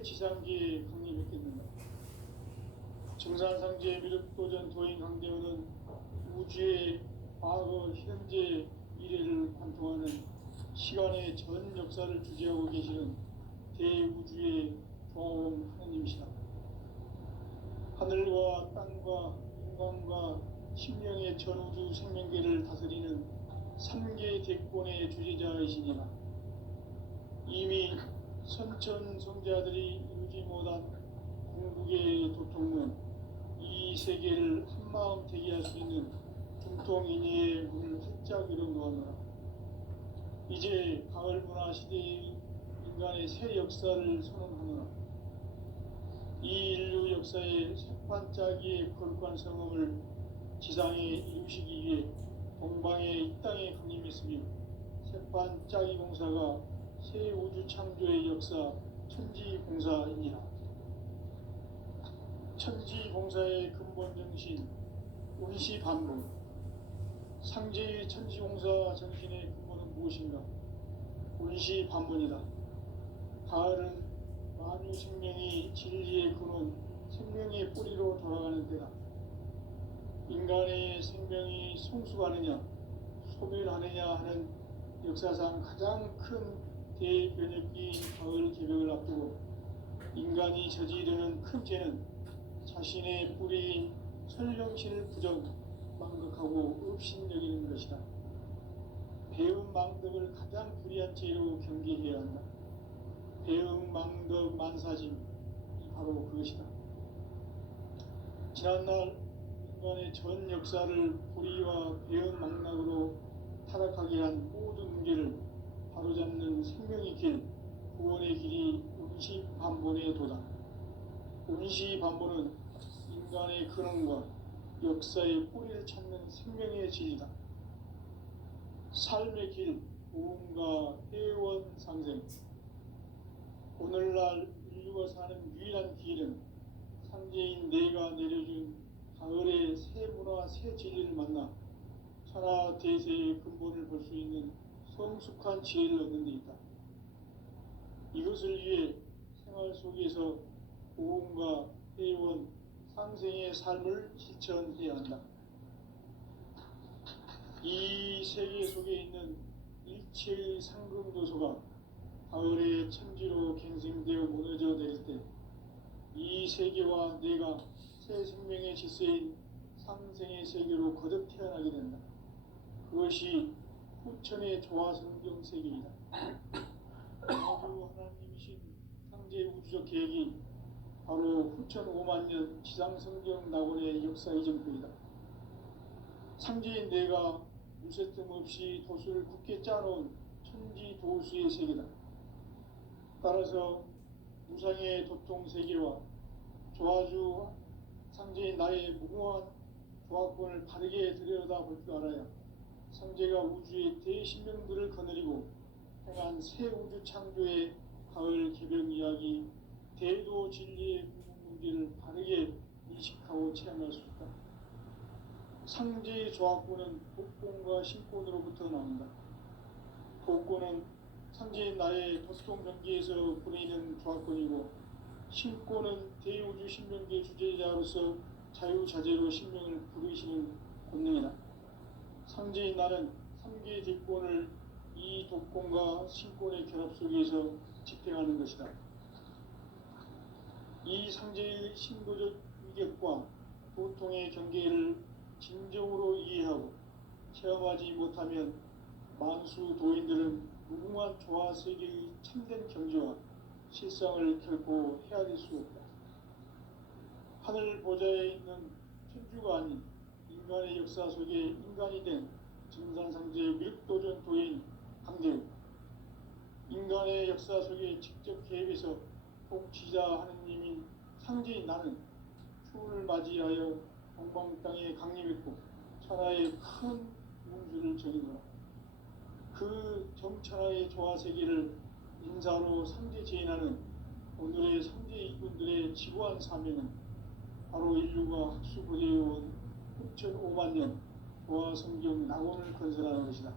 새 지상기에 강림했겠는가. 정산상제 미륵도전 도인 강대원은 우주의 과거, 현재, 미래를 관통하는 시간의 전 역사를 주재하고 계시는 대우주의 조화원 하느님이시다. 하늘과 땅과 인간과 신명의 전우주 생명계를 다스리는 3개 대권의 주재자이시니라. 이미 선천성자들이 이루지 못한 궁극의 도통문, 이 세계를 한마음 되게 할 수 있는 중통인의의 문을 활짝 열어놓았노라. 이제 가을 문화 시대의 인간의 새 역사를 선언하노라. 이 인류 역사의 새판짜기의 거룩한 성음을 지상에 이루시기 위해 동방의 이 땅에 강림했으며, 새판짜기 공사가 새 우주 창조의 역사 천지공사이니라. 천지공사의 근본 정신, 운시반복. 상제의 천지공사 정신의 근본은 무엇인가? 운시반문이다. 가을은 만유 생명이 진리의 근원, 생명의 뿌리로 돌아가는 때다. 인간의 생명이 성숙하느냐, 소멸하느냐 하는 역사상 가장 큰 대변혁기인 가을 개벽을 앞두고 인간이 저지르는 큰 죄는 자신의 뿌리인 설령신을 부정, 망극하고 업신여기는 것이다. 배음 망덕을 가장 불의한 죄로 경계해야 한다. 배음 망덕 만사짐이 바로 그것이다. 지난날 인간의 전 역사를 불의와 배음 망락으로 타락하게 한 모든 문제를 바로잡는 생명의 길, 구원의 길이 운시반본의 도다. 운시반본은 인간의 근원과 역사의 뿌리를 찾는 생명의 질이다. 삶의 길, 고음과 회원 상생. 오늘날 인류가 사는 유일한 길은 상제인 내가 내려준 가을의 새 문화, 새 진리를 만나 천하 대세의 근본을 볼 수 있는 성숙한 지혜를 얻는 데 있다. 이것을 위해 생활 속에서 고음과 회원, 상생의 삶을 실천해야 한다. 이 세계 속에 있는 일체의 상금도소가 가을의 천지로 갱생되어 무너져 내릴 때 이 세계와 내가 새 생명의 질서인 상생의 세계로 거듭 태어나게 된다. 그것이 후천의 조화성경 세계이다. 아주 하나님이신 상제 우주적 계획이 바로 후천 5만 년 지상성경 낙원의 역사 이전표이다. 상제인 내가 무쇠뜸 없이 도수를 굳게 짜놓은 천지 도수의 세계다. 따라서 무상의 도통 세계와 조화주 상제인 나의 무궁한 조화권을 바르게 들여다볼 줄 알아야 상제가 우주의 대신명들을 거느리고 행한 새 우주 창조의 가을 개벽 이야기, 대도 진리의 문제를 바르게 인식하고 체험할 수 있다. 상제의 조화권은 독권과 신권으로부터 나온다. 독권은 상제인 나의 도통 경계에서 보내는 조화권이고, 신권은 대우주 신명계 주제자로서 자유자재로 신명을 부르시는 권능이다. 상제인 나는 3개 대권을 이 독권과 신권의 결합 속에서 집행하는 것이다. 이 상제의 신도적 위격과 도통의 경계를 진정으로 이해하고 체험하지 못하면 만수 도인들은 무궁한 조화 세계의 참된 경지와 실상을 결코 헤아릴 수 없다. 하늘 보좌에 있는 천주가 아닌 인간의 역사 속에 인간이 된 정산상제 미륵도전 도인 강대우, 인간의 역사 속에 직접 개입해서 통치자 하느님인 상제인 나는 추운을 맞이하여 동방 땅에 강림했고 천하의 큰 운주를 정의노라. 그 정천하의 조화세계를 인사로 상제 제인하는 오늘의 상제 이군들의 지구한 사명은 바로 인류가 학수고대해온 6,5만 년 조화성경 낙원을 건설하는 것이다.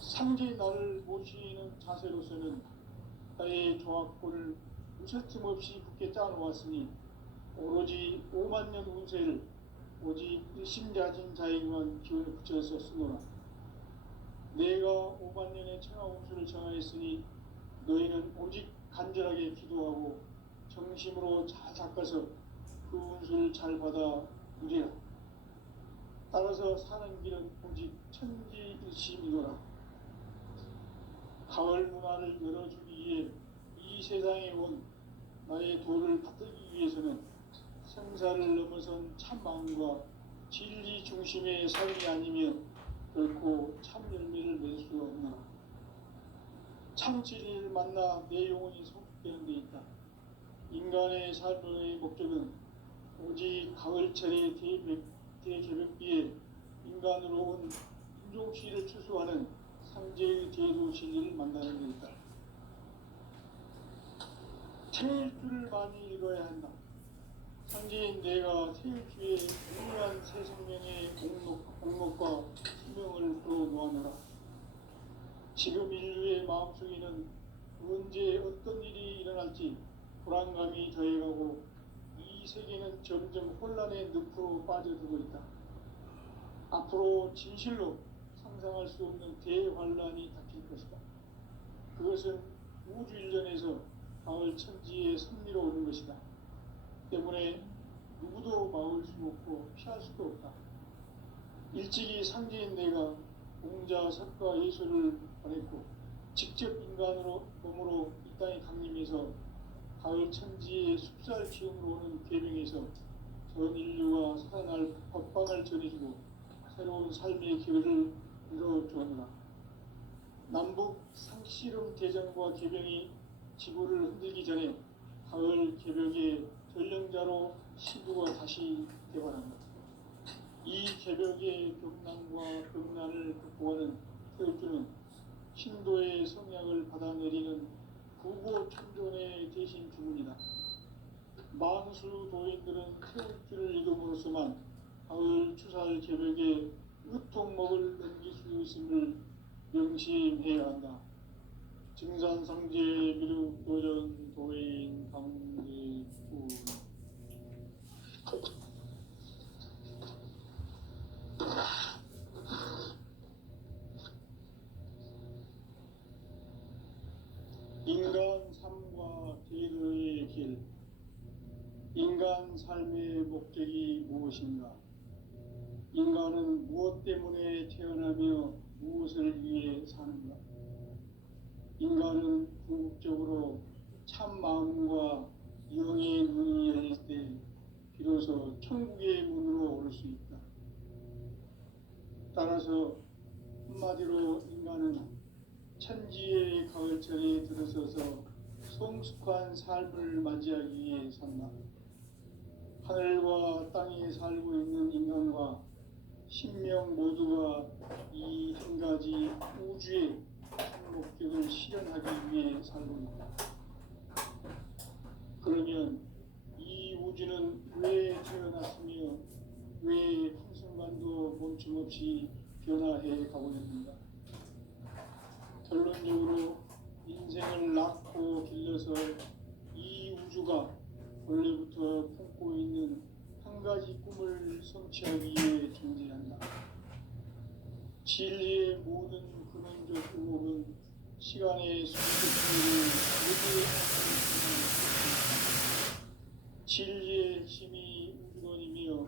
상제의 나를 모시는 자세로서는 나의 천지의 조합권을 무설틈 없이 굳게 짜놓았으니 오로지 5만 년 운세를 오직 일심자진 자에게만 기운을 붙여서 쓰노라. 내가 5만 년의 천하 운수를 정하였으니 너희는 오직 간절하게 기도하고 정심으로 잘 닦아서 그 운수를 잘 받아 누리라. 따라서 사는 길은 오직 천지일심이노라. 가을 문화를 열어주기 위해 이 세상에 온 나의 도를 받들기 위해서는 생사를 넘어선 참 마음과 진리 중심의 삶이 아니면 결코 참 열매를 맺을 수 없노라. 참 진리를 만나 내 영혼이 성숙되는 데 있다. 인간의 삶의 목적은 오직 가을철의 대개벽비에 인간으로 온 인종시를 추수하는 상제의 대도 진리를 만나는 데 있다. 태일주를 많이 읽어야 한다. 상제인 내가 태일주의 유일한 새 생명의 공목과 수명을 풀어놓아노라. 지금 인류의 마음속에는 언제 어떤 일이 일어날지 불안감이 더해가고 이 세계는 점점 혼란의 늪으로 빠져들고 있다. 앞으로 진실로 상상할 수 없는 대환란이 닥칠 것이다. 그것은 우주 일전에서 가을 천지의 섭리로 오는 것이다. 때문에 누구도 막을 수 없고 피할 수도 없다. 일찍이 상제인 내가 공자, 석가, 예수를 보냈고 직접 인간으로 몸으로 이 땅에 강림해서 가을 천지의 숲살 기운으로 오는 계명에서 전 인류가 살아날 법방을 전해주고 새로운 삶의 기회를 이뤄주었노라. 남북 상씨름 대전과 계명이 지구를 흔들기 전에 가을 개벽의 전령자로 시부가 다시 개발한다. 이 개벽의 격난과 극난을 극복하는 태일주는 신도의 성약을 받아내리는 구보천존의 대신 주문이다. 만수 도인들은 태일주를 읽음으로써만 가을 추살 개벽의 으통목을 넘길 수 있음을 명심해야 한다. 증산상제 미륵 도전 도인 강제구 인간 삶과 대도의 길. 인간 삶의 목적이 무엇인가? 인간은 무엇 때문에 태어나며 무엇을 위해 사는가? 인간은 궁극적으로 참 마음과 영의 눈이 열릴 때 비로소 천국의 문으로 오를 수 있다. 따라서 한마디로 인간은 천지의 가을철에 들어서서 성숙한 삶을 맞이하기 위해 산다. 하늘과 땅에 살고 있는 인간과 신명 모두가 이 한 가지 우주의 목적을 실현하기 위해 살고 있다. 그러면 이 우주는 왜 태어났으며 왜 한순간도 멈춤없이 변화해 가고 있는가? 결론적으로 인생을 낳고 길러서 이 우주가 원래부터 품고 있는 한 가지 꿈을 성취하기 위해 존재한다. 진리의 모든 근원적 의목은 시간의 순수성을 모두 진리의 핵심이 우주론이며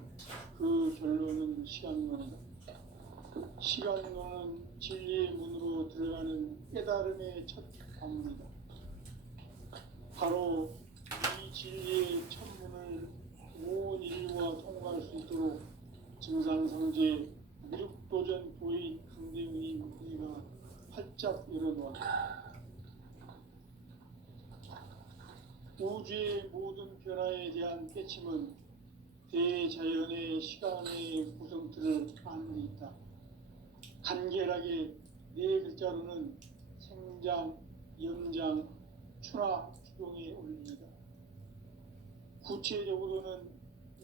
그 결론은 시간론이다. 시간론은 진리의 문으로 들어가는 깨달음의 첫 관문이다. 바로 이 진리의 첫 문을 온 인류가 통과할 수 있도록 증산상제 미륵도전 도인 강대훈이 내가 활짝 열어놓았다. 우주의 모든 변화에 대한 깨침은 대자연의 시간의 구성틀을 아는 데 있다. 간결하게 네 글자로는 생장, 연장, 추나, 추동에 올립니다. 구체적으로는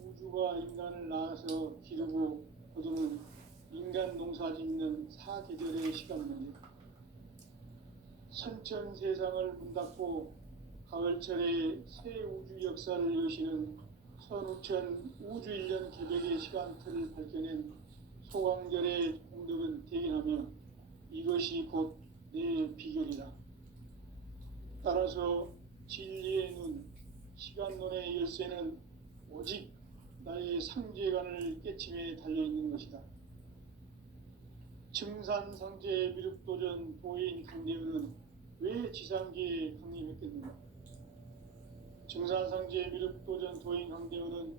우주가 인간을 낳아서 기르고 거두는 인간 농사 짓는 사계절의 시간 문제. 선천 세상을 문 닫고 가을철에 새 우주 역사를 여시는 선우천 우주일년 개벽의 시간틀을 밝혀낸 소강절의 공덕은 대견하며 이것이 곧 내 비결이다. 따라서 진리의 눈, 시간론의 열쇠는 오직 나의 상제관을 깨침에 달려있는 것이다. 증산상제 미륵도전 도인 강대우는 왜 지상계에 강림했겠는가? 증산상제 미륵도전 도인 강대우는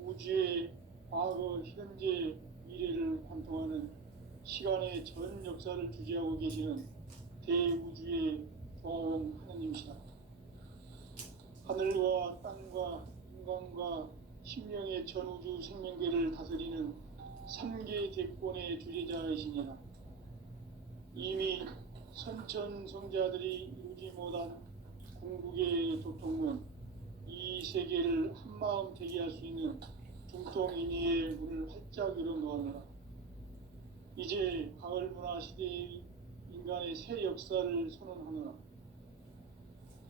우주의 과거, 현재, 미래를 관통하는 시간의 전 역사를 주재하고 계시는 대우주의 조화원 하나님이시다. 하늘과 땅과 인간과 신명의 전우주 생명계를 다스리는 3개 대권의 주재자이시니라. 이미 선천성자들이 이루지 못한 궁극의 도통문, 이 세계를 한마음 되게 할 수 있는 중통인의의 문을 활짝 열어놓았노라. 이제 가을문화 시대의 인간의 새 역사를 선언하노라.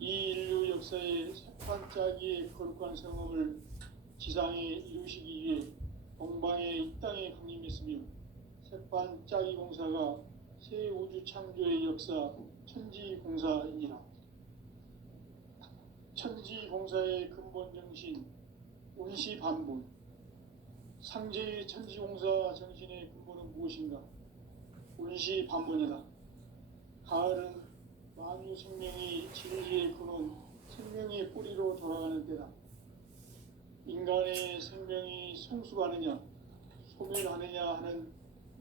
이 인류 역사의 새판짜기의 거룩한 성험을 지상에 이루시기 위해 동방의 이 땅에 강림했으며 새판짜기 공사가 새 우주 창조의 역사 천지공사이니라. 천지공사의 근본 정신 운시반본, 상제의 천지공사 정신의 근본은 무엇인가? 운시반본이다. 가을은 만유 생명이 진리의 근원, 생명의 뿌리로 돌아가는 때다. 인간의 생명이 성숙하느냐, 소멸하느냐 하는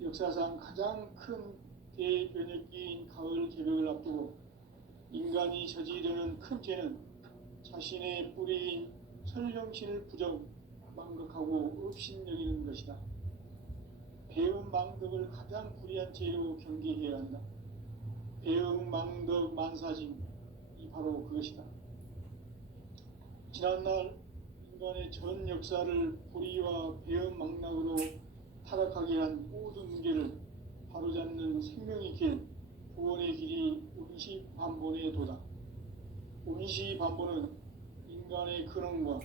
역사상 가장 큰 대변혁기인 가을 개벽을 앞두고 인간이 저지르는 큰 죄는 자신의 뿌리인 설령신을 부정, 망극하고 업신여기는 것이다. 배움 망덕을 가장 불의한 죄로 경계해야 한다. 배움 망덕 만사진, 이 바로 그것이다. 지난날 인간의 전 역사를 불의와 배움 망락으로 타락하게 한 모든 문제를 바로잡는 생명의 길, 구원의 길이 운시반본의 도다. 운시반본은 인간의 근원과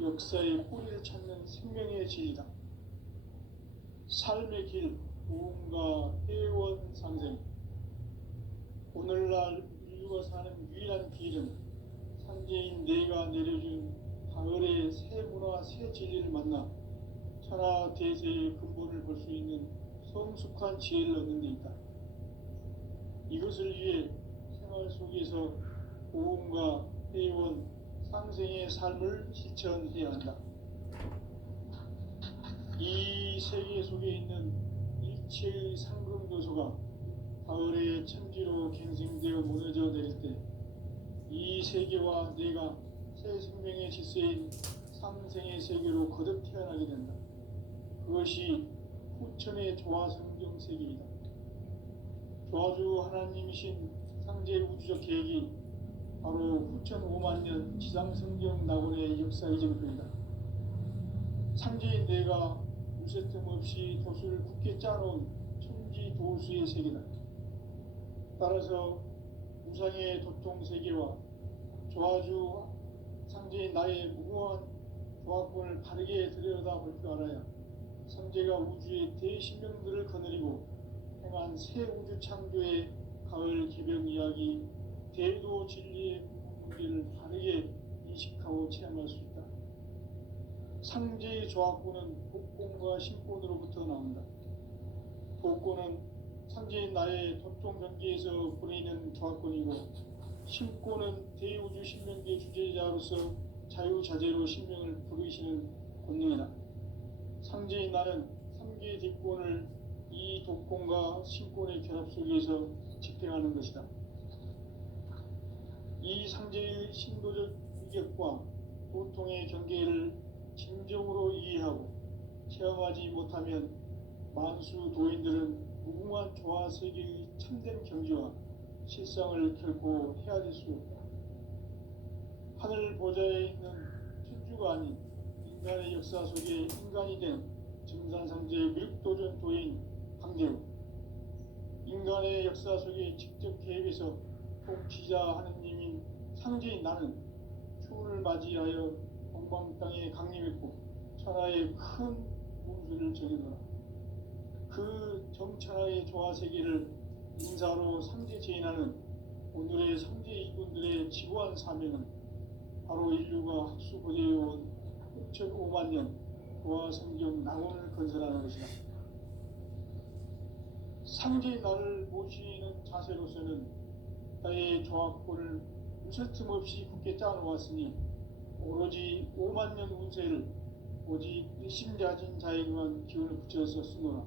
역사의 뿌리를 찾는 생명의 진리다. 삶의 길, 부흥과 회원 상생. 오늘날 인류가 사는 유일한 길은 상제인 내가 내려준 가을의 새 문화, 새 진리를 만나 천하 대세의 근본을 볼 수 있는 성숙한 지혜를 얻는 데 있다. 이것을 위해 생활 속에서 부흥과 회원, 상생의 삶을 실천해야 한다. 이 세계 속에 있는 일체의 상금 요소가 가을의 천지로 갱생되어 무너져 내릴 때 이 세계와 내가 새 생명의 질서인 상생의 세계로 거듭 태어나게 된다. 그것이 후천의 조화성경 세계이다. 조화주 하나님이신 상제 우주적 계획이 바로 후천 5만 년 지상성경 낙원의 역사의 정표이다. 상제인 내가 무쇠 틈 없이 도수를 굳게 짜놓은 천지 도수의 세계다. 따라서 우상의 도통 세계와 조화주 상제인 나의 무궁한 조화권을 바르게 들여다볼 줄 알아야 상제가 우주의 대신명들을 거느리고 행한 새 우주 창조의 가을 개벽 이야기, 대도 진리의 문제를 바르게 인식하고 체험할 수 있다. 상제의 조화권은 복권과 신권으로부터 나온다. 복권은 상제인 나의 도통 경계에서 보내는 조화권이고, 신권은 대우주 신명계 주제자로서 자유자재로 신명을 부르시는 권능이다. 상제인 나는 3개 뒷권을 이 독권과 신권의 결합 속에서 집행하는 것이다. 이 상제의 신도적 위격과 도통의 경계를 진정으로 이해하고 체험하지 못하면 만수 도인들은 무궁한 조화 세계의 참된 경지와 실상을 결코 헤아릴 수 없다. 하늘 보좌에 있는 천주가 아닌 인간의 역사 속에 인간이 된 증산상제의 미륵도전 도인 강대우, 인간의 역사 속에 직접 개입해서 통치자 하느님인 상제인 나는 추운을 맞이하여 동방 땅에 강림했고 천하의 큰 운수를 정해놓아 그 정천하의 조화세계를 인사로 상제 제인하는 오늘의 상제 이군들의 지구한 사명은 바로 인류가 학수고대해온 6,500만 년 도화성경 낙원을 건설하는 것이다. 상제의 나를 모시는 자세로서는 나의 조합권을 무설틈 없이 굳게 짜놓았으니 오로지 5만 년 운세를 오직 일심자진 자에게만 기운을 붙여서 쓰노라.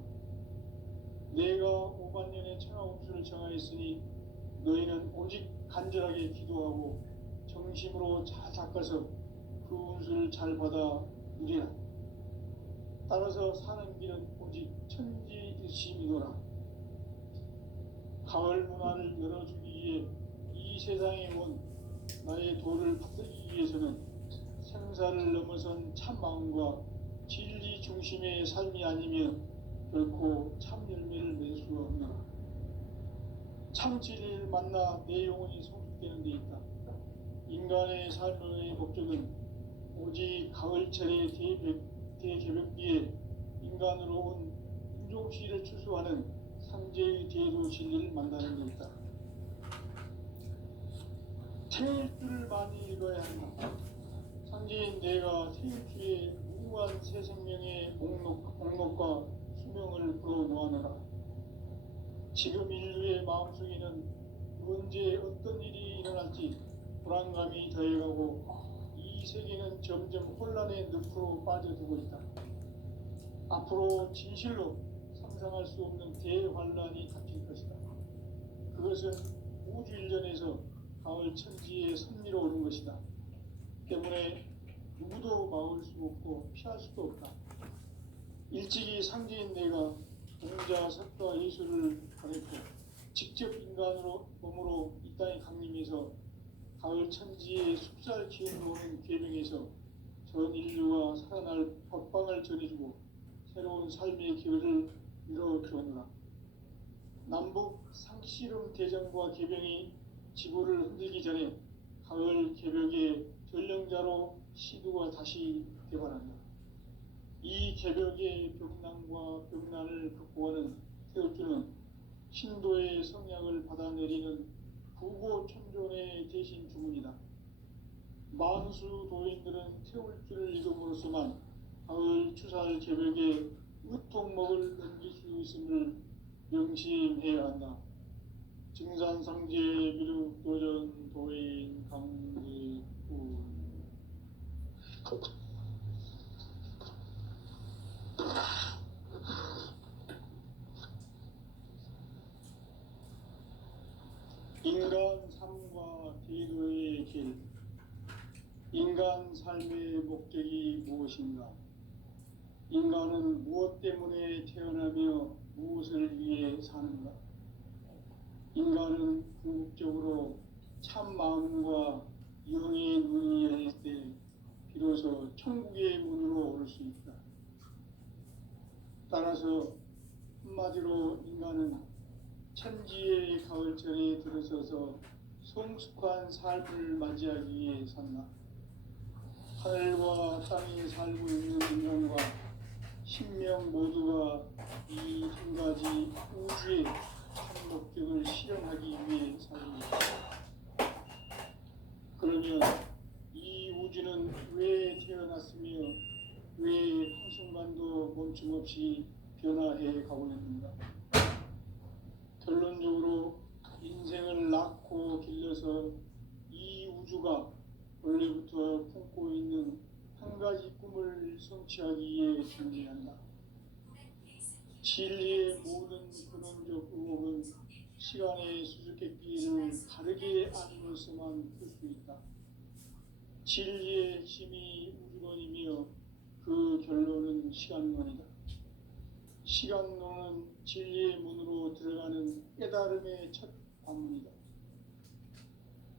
내가 5만 년의 천하 운수를 정하였으니 너희는 오직 간절하게 기도하고 정심으로 잘 닦아서 그 운수를 잘 받아 누리라. 따라서 사는 길은 오직 천지일심이노라. 가을 문화를 열어주기 위해 이 세상에 온 나의 도를 받들기 위해서는 생사를 넘어선 참마음과 진리 중심의 삶이 아니면 결코 참 열매를 낼 수가 없노라. 참 진리를 만나 내 영혼이 성숙되는 데 있다. 인간의 삶의 목적은 오직 가을철의 대개벽기에 인간으로 온 인종시를 추수하는 상제의 대도 진리를 만나는 데 있다. 태일주를 많이 읽어야 한다. 상제인 내가 태일주의 무한 새 생명의 목록과 수명을 불어놓아노라. 지금 인류의 마음속에는 언제 어떤 일이 일어날지 불안감이 더해가고 이 세계는 점점 혼란의 늪으로 빠져들고 있다. 앞으로 진실로 상상할 수 없는 대환란이 닥칠 것이다. 그것은 우주 일전에서 가을 천지의 섭리로 오는 것이다. 때문에 누구도 막을 수 없고 피할 수도 없다. 일찍이 상제인 내가 공자, 석가, 예수를 보냈고 직접 인간으로 몸으로 이 땅에 강림해서 가을 천지의 숲살 기운으로 오는 계명에서 전 인류가 살아날 법방을 전해주고 새로운 삶의 기회를 이뤄주었노라. 남북 상씨름 대전과 개병이 지구를 흔들기 전에 가을 개벽의 전령자로 시두가 다시 개발한다. 이 개벽의 벽난과 벽난을 극복하는 태울주는 신도의 성약을 받아내리는 부고천존의 대신 주문이다. 만수 도인들은 태울주를 읽음으로써만 가을 추살 개벽에 으통목을 넘길 수 있음을 명심해야 한다. 증산상제 미륵도전 도인 강제군 인간 삶과 대도의 길. 인간 삶의 목적이 무엇인가? 인간은 무엇 때문에 태어나며 무엇을 위해 사는가? 인간은 궁극적으로 참 마음과 영의 눈이 열릴 때 비로소 천국의 문으로 오를 수 있다. 따라서 한마디로 인간은 천지의 가을철에 들어서서 성숙한 삶을 맞이하기 위해 산다. 하늘과 땅에 살고 있는 인간과 신명 모두가 이 한 가지 우주의 참 목적을 실현하기 위해 살입니다. 그러면 이 우주는 왜 태어났으며 왜 한순간도 멈춤없이 변화해 가고 있는가? 결론적으로 인생을 낳고 길러서 이 우주가 원래부터 품고 있는 한 가지 꿈을 성취하기 위해 존재한다. 진리의 모든 근원적 의혹은 시간의 수수께끼를 다르게 아님으로서만 풀 수 있다. 진리의 핵심이 우주론이며 그 결론은 시간론이다. 시간론은 진리의 문으로 들어가는 깨달음의 첫 관문이다.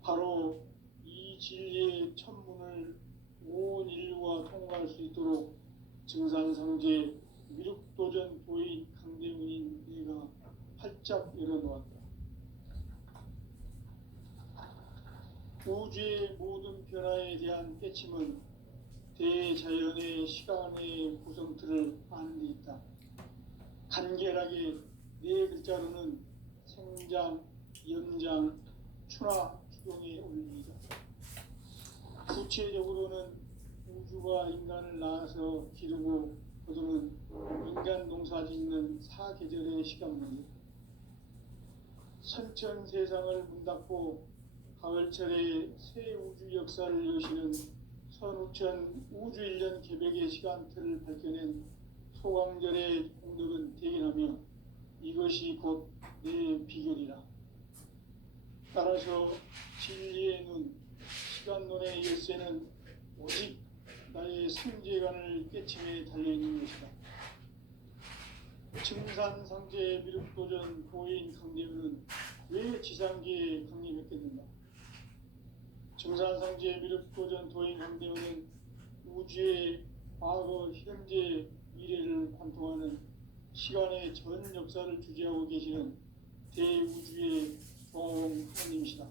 바로 이 진리의 첫 문을 온 인류가 통과할 수 있도록 증산상제 미륵도전 도인 강대문인 내가 활짝 열어놓았다. 우주의 모든 변화에 대한 깨침은 대자연의 시간의 구성틀을 아는 데 있다. 간결하게 네 글자로는 생장, 연장, 추나 추동의 원리이다. 구체적으로는 우주가 인간을 낳아서 기르고 거두는 인간 농사 짓는 사계절의 시간문이다. 선천 세상을 문닫고 가을철에 새 우주 역사를 여시는 선우천 우주 1년 개벽의 시간틀을 밝혀낸 소강절의 공덕은 대견하며 이것이 곧 내 비결이라. 따라서 진리의 눈, 시간론의 열쇠는 오직 나의 성재관을 깨침에 달려있는 것이다. 증산상제 미륵도전 도인 강대우는 왜 지상계에 강림했겠는가? 증산상제 미륵도전 도인 강대우는 우주의 과거, 현재, 미래를 관통하는 시간의 전 역사를 주재하고 계시는 대우주의 종홍 하나님이시다.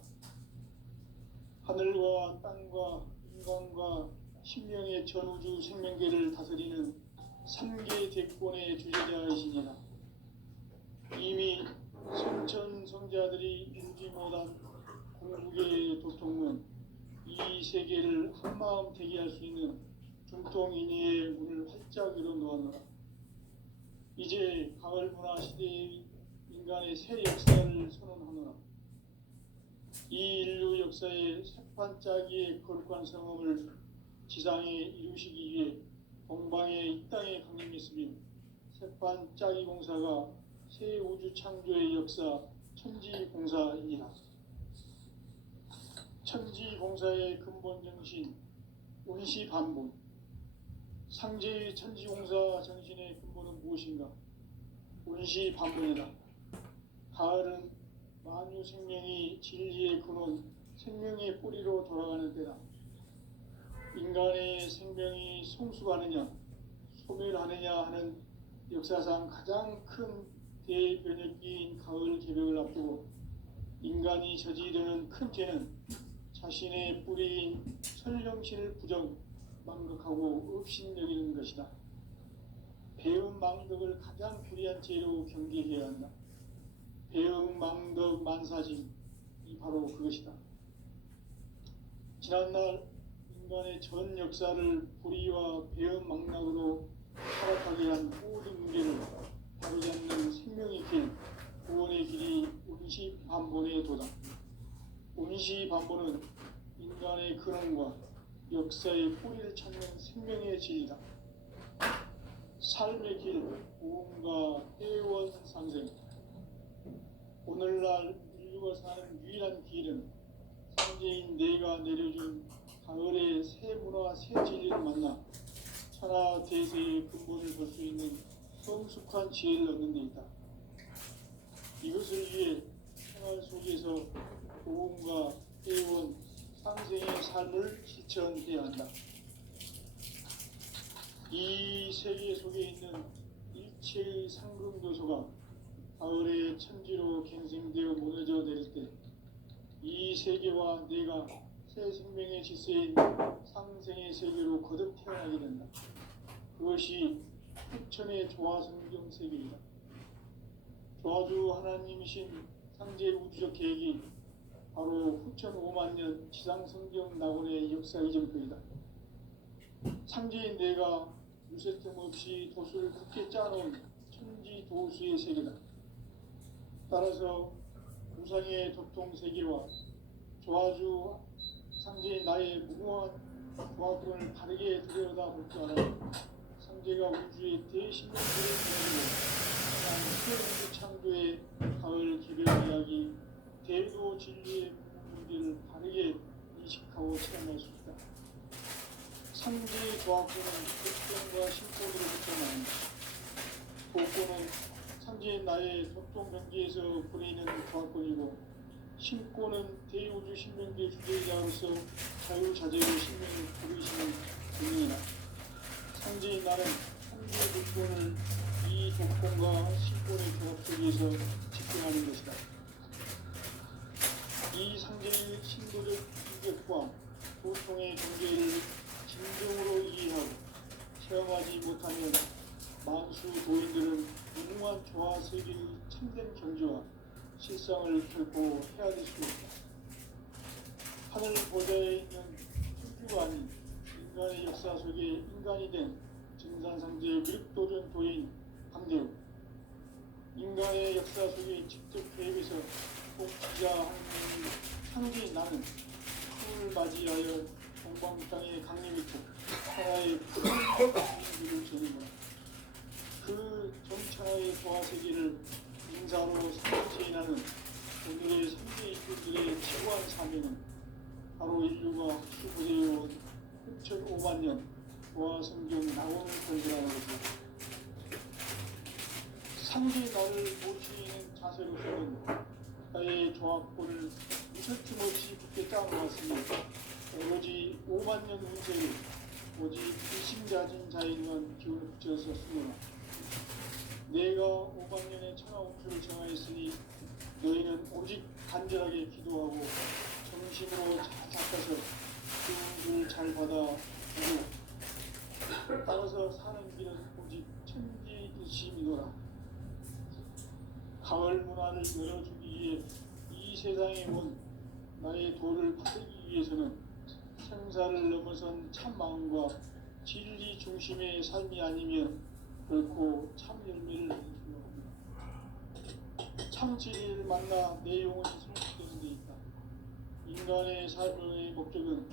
하늘과 땅과 인간과 신명의 전우주 생명계를 다스리는 3계 대권의 주제자이시니라. 이미 선천성자들이 인지 못한 궁극의 도통문, 이 세계를 한마음 대기할 수 있는 중통인의의 문을 활짝 열어 놓았노라. 이제 가을 문화 시대의 인간의 새 역사를 선언하노라. 이 인류 역사의 새판짜기의 거룩한 성험을 지상에 이루시기 위해 동방의 이 땅에 강림했으며 새판짜기 공사가 새 우주 창조의 역사 천지공사이니라. 천지공사의 근본 정신 운시반본. 상제의 천지공사 정신의 근본은 무엇인가? 운시반본이다. 가을은 만유 생명이 진리의 근원, 생명의 뿌리로 돌아가는 때다. 인간의 생명이 성숙하느냐, 소멸하느냐 하는 역사상 가장 큰 대변혁기인 가을 개벽을 앞두고 인간이 저지르는 큰 죄는 자신의 뿌리인 설령신을 부정, 망덕하고 업신여기는 것이다. 배음 망덕을 가장 불의한 죄로 경계해야 한다. 배음 망덕 만사진, 이 바로 그것이다. 지난날 인간의 전 역사를 불의와 배음 망락으로 타락하게 한 모든 문제를 바로잡는 생명의 길, 구원의 길이 운시반본의 도다. 운시반본은 인간의 근원과 역사의 뿌리를 찾는 생명의 진리다. 삶의 길, 구원과 회원 상생. 오늘날 인류가 사는 유일한 길은 상제인 내가 내려준 가을의 새 문화, 새 진리를 만나 천하 대세의 근본을 볼 수 있는 성숙한 지혜를 얻는 데 있다. 이것을 위해 생활 속에서 구원과 회원, 상생의 삶을 실천해야 한다. 이 세계 속에 있는 일체의 상금교소가 가을의 천지로 갱생되어 무너져 내릴 때 이 세계와 내가 새 생명의 질서인 상생의 세계로 거듭 태어나게 된다. 그것이 후천의 조화성경 세계이다. 조화주 하나님이신 상제 우주적 계획이 바로 후천 5만 년 지상성경 낙원의 역사 이전표이다. 상제인 내가 유세틈 없이 도수를 굳게 짜놓은 천지도수의 세계다. 따라서 우상의 도통 세계와 조화주 상제인 나의 무궁한 조화권을 바르게 들여다볼 줄 알아 상제가 우주의 대신명들을 보내고 새 우주 창조의 가을 기별 이야기 대도 진리의 문제를 바르게 인식하고 체험할 수 있다. 상제의 조화권은 독종과 신권으로부터 나온다. 도권은 상제인 나의 독종 경계에서 보내는 조화권이고 신권은 대우주 신명계 주제자로서 자유자재로 신명을 부르시는 분이다. 상제인 나는 상제의 독권을 이 독권과 신권의 조합 속에서 집행하는 것이다. 이 상제의 신도적 충격과 고통의 경계를 진정으로 이해하고 체험하지 못하면 만수 도인들은 무궁한 조화 세계의 참된 경지와 실상을 결코 헤아릴 수 없다. 하늘 보좌에 있는 천주가 아닌 인간의 역사 속에 인간이 된 증산상제의 미륵도전 도인 강대우, 인간의 역사 속에 직접 개입해서 복지자 한국이 나는 풍을 맞이하여 동방땅에 강림했고 하나의 인주를 전이고 그 정천하의 조화세계를 인사로 상징하는 오늘의 선대 인물들의 최고한 사명은 바로 인류가 학수부대해온 6,500만 년 조화성경 낙원을 건설하는 것입니다. 상대의 나를 모시는 자세로서는 나의 조합권을 무설침 없이 굳게 짜놓았으니 오로지 5만 년 운세를 오직 일심자진 자에게만 기운을 붙여서 쓰노라. 내가 5만 년의 천하홍수를 정하였으니 너희는 오직 간절하게 기도하고 정심으로 잘 닦아서 기운을 잘 받아보고 따라서 사는 길은 오직 천지일심이노라. 가을 문화를 열어주기 위해 이 세상에 온 나의 도를 받기 위해서는 생사를 넘어선 참 마음과 진리 중심의 삶이 아니면 결코 참 열매를 낼 수 없다. 참 진리를 만나 내 영혼이 성숙되는 데 있다. 인간의 삶의 목적은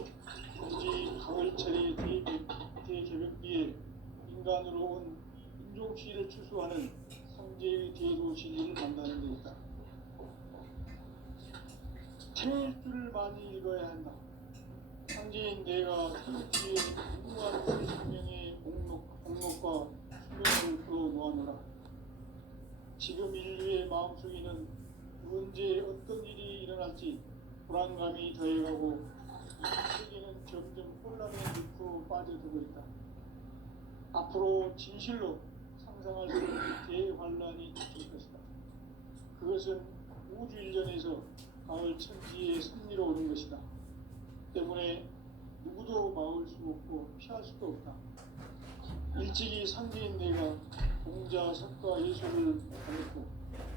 오직 가을철의 대개벽기에 인간으로 온 인종시를 추수하는 상제의 대도 진리를 만나는 데 있다. 태일주를 많이 읽어야 한다. 상제인 내가 태일주의 무궁한 우리 생명의 목록과 수명을 풀어놓아노라. 지금 인류의 마음속에는 언제 어떤 일이 일어날지 불안감이 더해가고 이 세계는 점점 혼란의 늪으로 빠져들고 있다. 앞으로 진실로 상상할 수 없는 대환란이 닥칠 것이다. 그것은 우주 일전에서 가을 천지의 섭리로 오는 것이다. 때문에 누구도 막을 수 없고 피할 수도 없다. 일찍이 상제인 내가 공자, 석가, 예술을 가졌고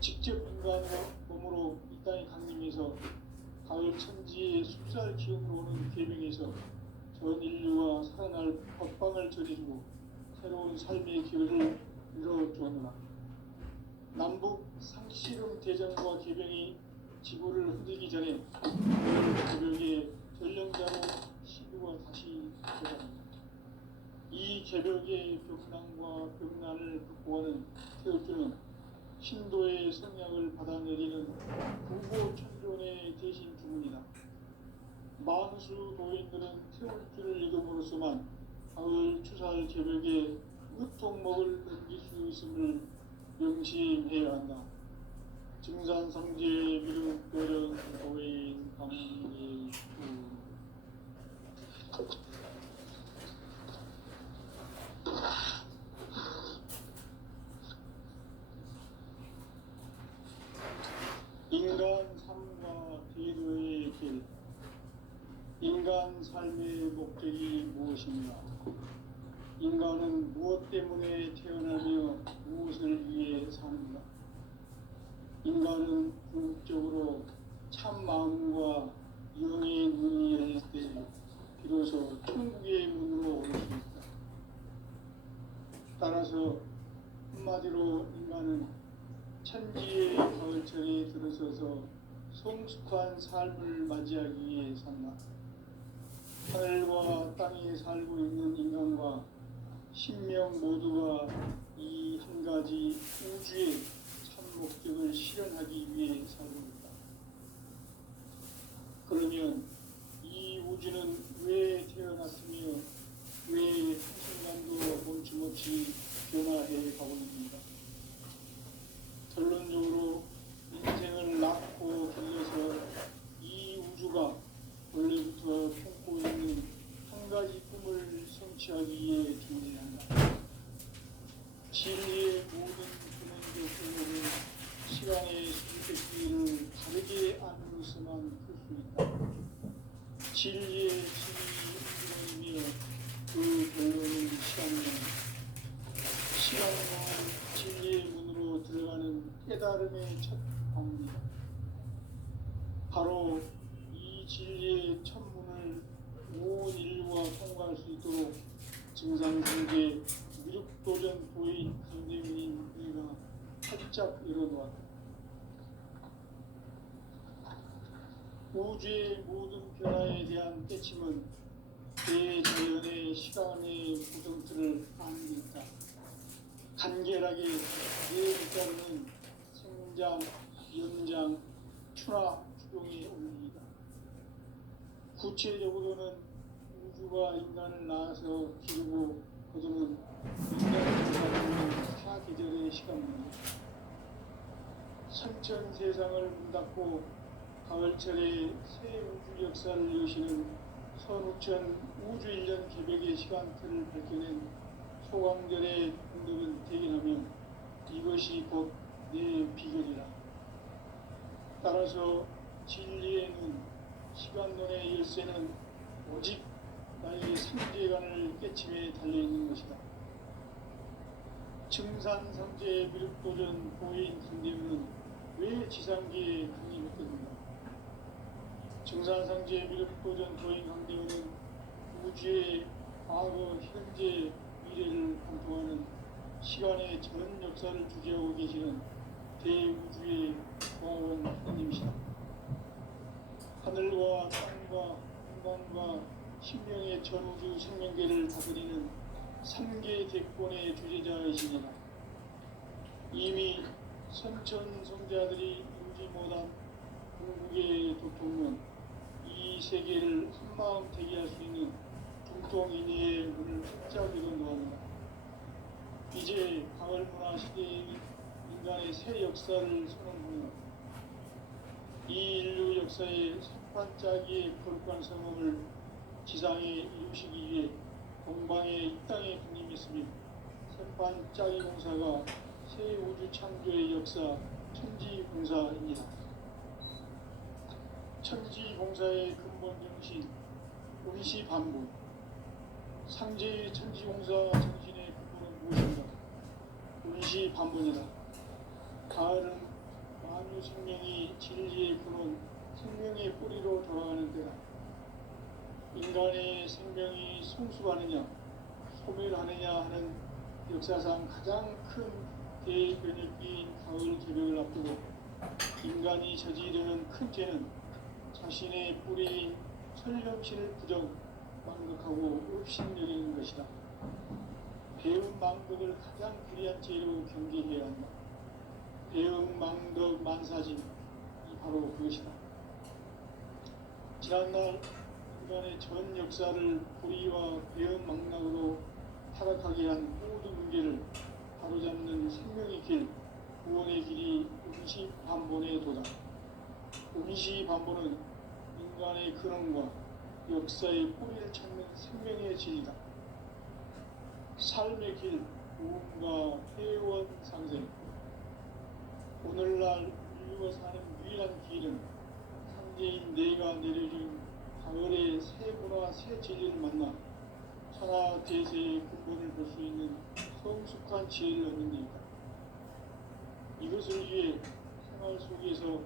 직접 인간의 몸으로 이 땅에 강림해서 가을 천지의 숲살 기운으로 오는 계명에서 전 인류가 살아날 법방을 전해주고 새로운 삶의 길을 열어주었노라. 남북 상씨름 대전과 개병이 지구를 흔들기 전에 개벽의 전령자로 시구가 다시 되어갑니다. 이 개벽의 벽난과 벽난을 극복하는 태울주는 신도의 성약을 받아내리는 구보천존의 대신 주문이다. 만수 도인들은 태울주를 읽음으로써만 가을 추살 개벽의 으통목을 넘길 수 있음을 명심해야 한다. 증산상제 미륵도전 도인 강리수. 인간 삶과 대도의 길. 인간 삶의 목적이 무엇인가? 인간은 무엇 때문에 태어나며 무엇을 위해 사는가? 인간은 궁극적으로 참 마음과 영의 눈이 열릴 때 비로소 천국의 문으로 올 수 있다. 따라서 한마디로 인간은 천지의 가을철에 들어서서 성숙한 삶을 맞이하기 위해 산다. 하늘과 땅에 살고 있는 인간과 신명 모두가 이 한 가지 우주의 참 목적을 실현하기 위해 살고 있다. 그러면 이 우주는 왜 태어났으며 왜 한순간도 멈춤없이 변화해 가고 있는가? 결론적으로 인생을 낳고 길러서 이 우주가 원래부터 품고 있는 한 가지 꿈을 성취하기 위해 존재한다. 진리의 모든 근원적으로는 시간의 선택기를 다르게 안으로서만 풀 수 있다. 삶의 첫 방입니다. 바로 이 진리의 첫 문을 온 인류가 통과할 수 있도록 증산승계 미륵도전 도인 강대민인 우리가 활짝 열어놓았다. 우주의 모든 변화에 대한 깨침은 대자연의 시간의 구정틀을 안긴다. 간결하게 내빗자루는 생장, 연장, 추나 추동에 올립니다. 구체적으로는 우주가 인간을 낳아서 기르고 거두는 인간을 살아가는 사계절의 시간입니다. 선천 세상을 문 닫고 가을철에 새 우주 역사를 여시는 선우천 우주 1년 개벽의 시간틀을 밝혀낸 소강절의 공덕은 대견하며 이것이 곧 내 비결이라. 따라서 진리의 눈, 시간론의 열쇠는 오직 나의 삼재간을 깨침에 달려있는 것이다. 증산상제의 미륵도전 보인 강대문은 왜 지상계에 강림했겠는가? 증산상제의 미륵도전 보인 강대문은 우주의 과거, 현재, 미래를 관통하는 시간의 전 역사를 주재하고 계시는 대우주의 공화원 하느님이시다. 하늘과 땅과 인간과 신명의 전우주 생명계를 다스리는 3개 대권의 주제자이시니라. 이미 선천 성자들이 인지 못한 궁극의 도통론, 이 세계를 한마음 대기할 수 있는 중통인의의 문을 활짝 열어놓았다. 이제 가을 문화 시대의 인간의 새 역사를 선언하며 이 인류 역사의 선반짜기의 거룩한 성험을 지상에 이루시기 위해 동방의 이 땅에 군림했으며 선반짜기 공사가 새 우주 창조의 역사 천지공사입니다. 천지공사의 근본 정신 운시반복. 상제의 천지공사 정신의 근본은 무엇인가? 운시반복이다. 가을은 만유 생명이 진리의 근원, 생명의 뿌리로 돌아가는 때다. 인간의 생명이 성숙하느냐, 소멸하느냐 하는 역사상 가장 큰 대변혁기인 가을 개벽을 앞두고 인간이 저지르는 큰 죄는 자신의 뿌리인 설령신을 부정, 망극하고 업신여기는 것이다. 배운 망덕을 가장 귀한 죄로 경계해야 한다. 배응 망덕 만사진이 바로 그것이다. 지난날 인간의 전 역사를 불의와 배응 망락으로 타락하게 한 모든 문제를 바로잡는 생명의 길, 구원의 길이 운시반본에 도다. 운시반본은 인간의 근원과 역사의 뿌리를 찾는 생명의 진리다. 삶의 길, 구원과 회원 상생. 오늘날 인류가 사는 유일한 길은 상제인 내가 내려준 가을의 새 문화, 새 진리를 만나 천하 대세의 근본을 볼 수 있는 성숙한 지혜를 얻는 데이다. 이것을 위해 생활 속에서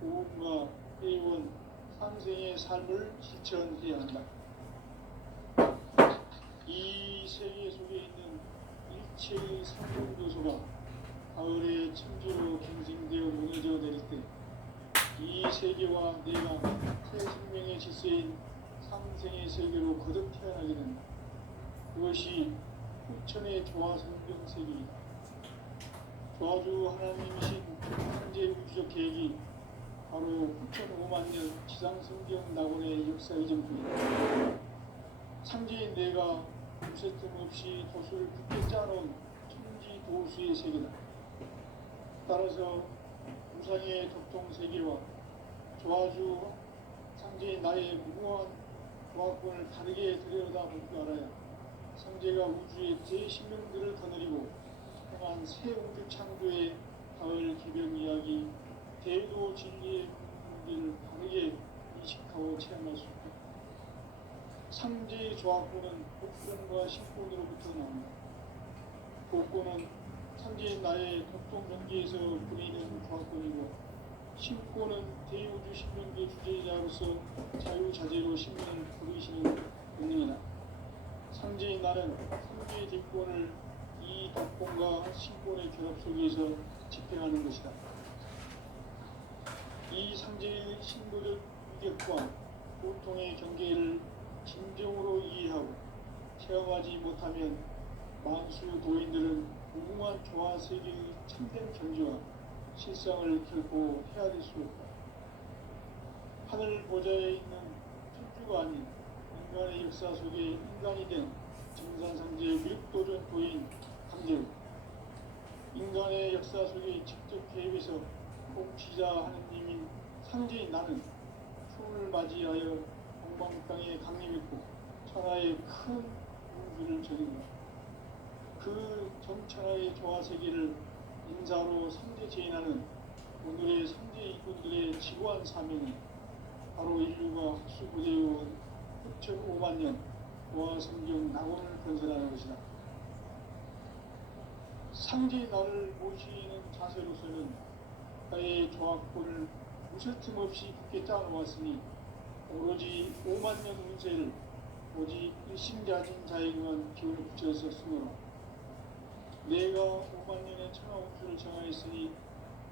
고음과 회원, 상생의 삶을 실천해야 한다. 이 세계 속에 있는 일체의 상공 요소가 가을의 천지로 갱생되어 무너져 내릴 때 이 세계와 내가 새 생명의 질서인 상생의 세계로 거듭 태어나게 된다. 그것이 후천의 조화성경 세계이다. 조화주 하나님이신 현재 우주적 계획이 바로 후천 5만 년 지상성경 낙원의 역사 이전뿐이다. 상제인 내가 무쇠틈 없이 도수를 굳게 짜놓은 천지 도수의 세계다. 따라서 우상의 독통 세계와 조화주 상제인 나의 무고한 조화권을 다르게 들여다볼 줄 알아야 상제가 우주의 대신명들을 거느리고 행한 새 우주 창조의 가을 개벽 이야기, 대도 진리의 궁극을 다르게 인식하고 체험할 수 있다. 상제의 조화권은 복권과 신권으로부터 나온다. 복권은 상제인 나의 독종 경기에서 부리는 조합권이고 신권은 대우주 신명계 주제자로서 자유자재로 신문을 부르시는 권능이다. 상제인 나는 상제의 대권을 이 독권과 신권의 결합 속에서 집행하는 것이다. 이 상제의 신도적 위격과 고통의 경계를 진정으로 이해하고 체험하지 못하면 만수 도인들은 무궁한 조화세계의 참된 경지와 실상을 결코 헤아릴 수 없다. 하늘 보좌에 있는 천주가 아닌 인간의 역사 속에 인간이 된 증산상제의 밀도전 도인 강제로 인간의 역사 속에 직접 개입해서 공치자 하느님인 상제인 나는 춤을 맞이하여 동방땅에 강림했고 천하의 큰 우주를 전인다. 그 정천하의 조화세계를 인사로 삼재 제인하는 오늘의 삼재 이군들의 지고한 사명은 바로 인류가 학수부대해온 6,500만 년 보아성경 낙원을 건설하는 것이다. 상제의 나를 모시는 자세로서는 나의 조합권을 무설틈 없이 굳게 짜놓았으니 오로지 5만 년 운세를 오직 일심가진 자에게만 기운을 붙여서 쓰노라. 내가 5만 년의 천하 운수를 정하였으니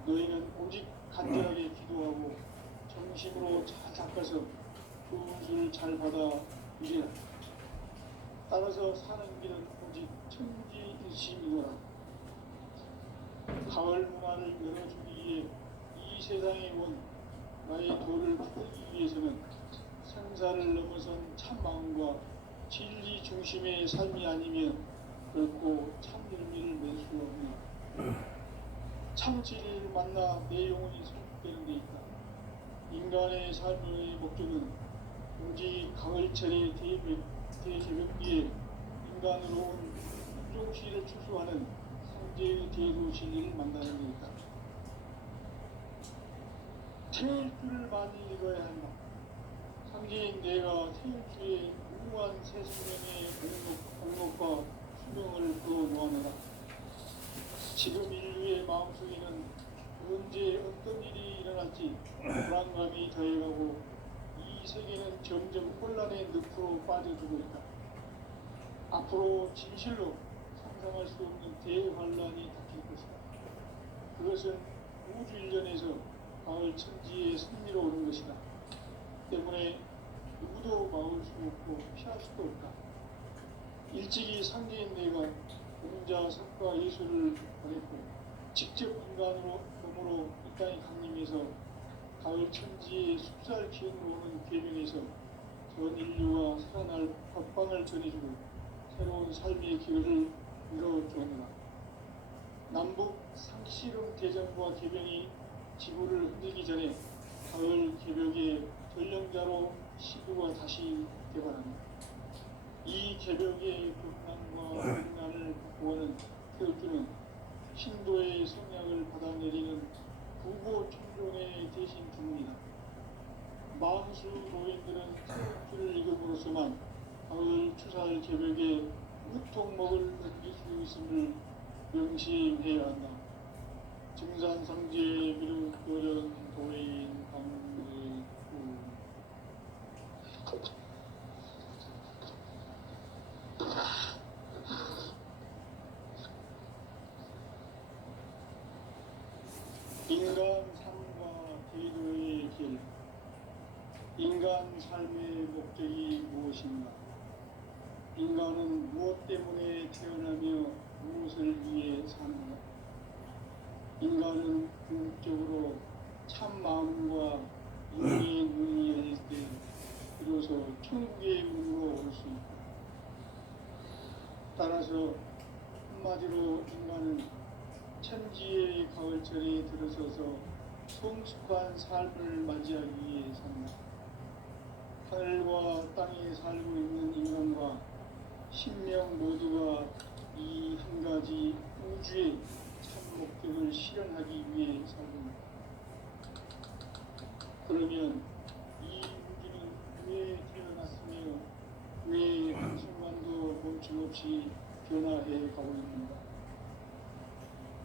너희는 오직 간절하게 기도하고 정심으로 잘 닦아서 그 운수를 잘 받아 이래라. 따라서 사는 길은 오직 천지일심이노라. 가을 문화를 열어주기 위해 이 세상에 온 나의 도를 풀기 위해서는 생사를 넘어선 참 마음과 진리 중심의 삶이 아니면 결코 참 열매를 낼 수 없느니라. 참 진리를 만나 내 영혼이 성숙되는 데 있다. 인간의 삶의 목적은 오직 가을철의 대개벽기에 인간으로 온 국종시를 추수하는 상제의 대도 진리를 만나는 데 있다. 태일주를 많이 읽어야 한다. 상제인 내가 태일주의 무한 새 생명의 공록과 수명을 불어모아내라. 지금 인류의 마음속에는 언제 어떤 일이 일어날지 불안감이 더해가고 이 세계는 점점 혼란의 늪으로 빠져들고 있다. 앞으로 진실로 상상할 수 없는 대환란이 닥칠 것이다. 그것은 우주 일련에서 가을 천지의 승리로 오는 것이다. 때문에 누구도 막을 수 없고 피할 수도 없다. 일찍이 상제인 내가 공자, 석가, 예수를 보냈고 직접 인간으로 몸으로 이 땅에 강림해서 가을 천지의 숲살 기운으로 오는 궤변에서 전 인류가 살아날 법방을 전해주고 새로운 삶의 기회를 이뤄주느라. 남북 상씨름 대전과 개병이 지구를 흔들기 전에 가을 개벽의 전령자로 시구가 다시 개발합니다. 이 개벽의 극난과 극난을 극복하는 태극주는 신도의 성약을 받아내리는 부고 청종의 대신 주문이다. 만수 노인들은 태극주를 읽음으로써만 가을 추살 개벽의 우통목을 넘길 수 있음을 명심해야 한다. 증산상제 미륵도전 도인 강의구 인간 삶과 대도의 길. 인간 삶의 목적이 무엇인가? 인간은 무엇 때문에 태어나며 무엇을 위해 사는가? 인간은 궁극적으로 참 마음과 인의 눈이 열릴 때 비로소 천국의 문으로 올 수 있다. 따라서 한마디로 인간은 천지의 가을철에 들어서서 성숙한 삶을 맞이하기 위해 산다. 하늘과 땅에 살고 있는 인간과 신명 모두가 이 한 가지 우주의 참 목적을 실현하기 위해 살고 있다. 그러면 이 우주는 왜 태어났으며 왜 한순간도 멈춤없이 변화해 가고 있는가?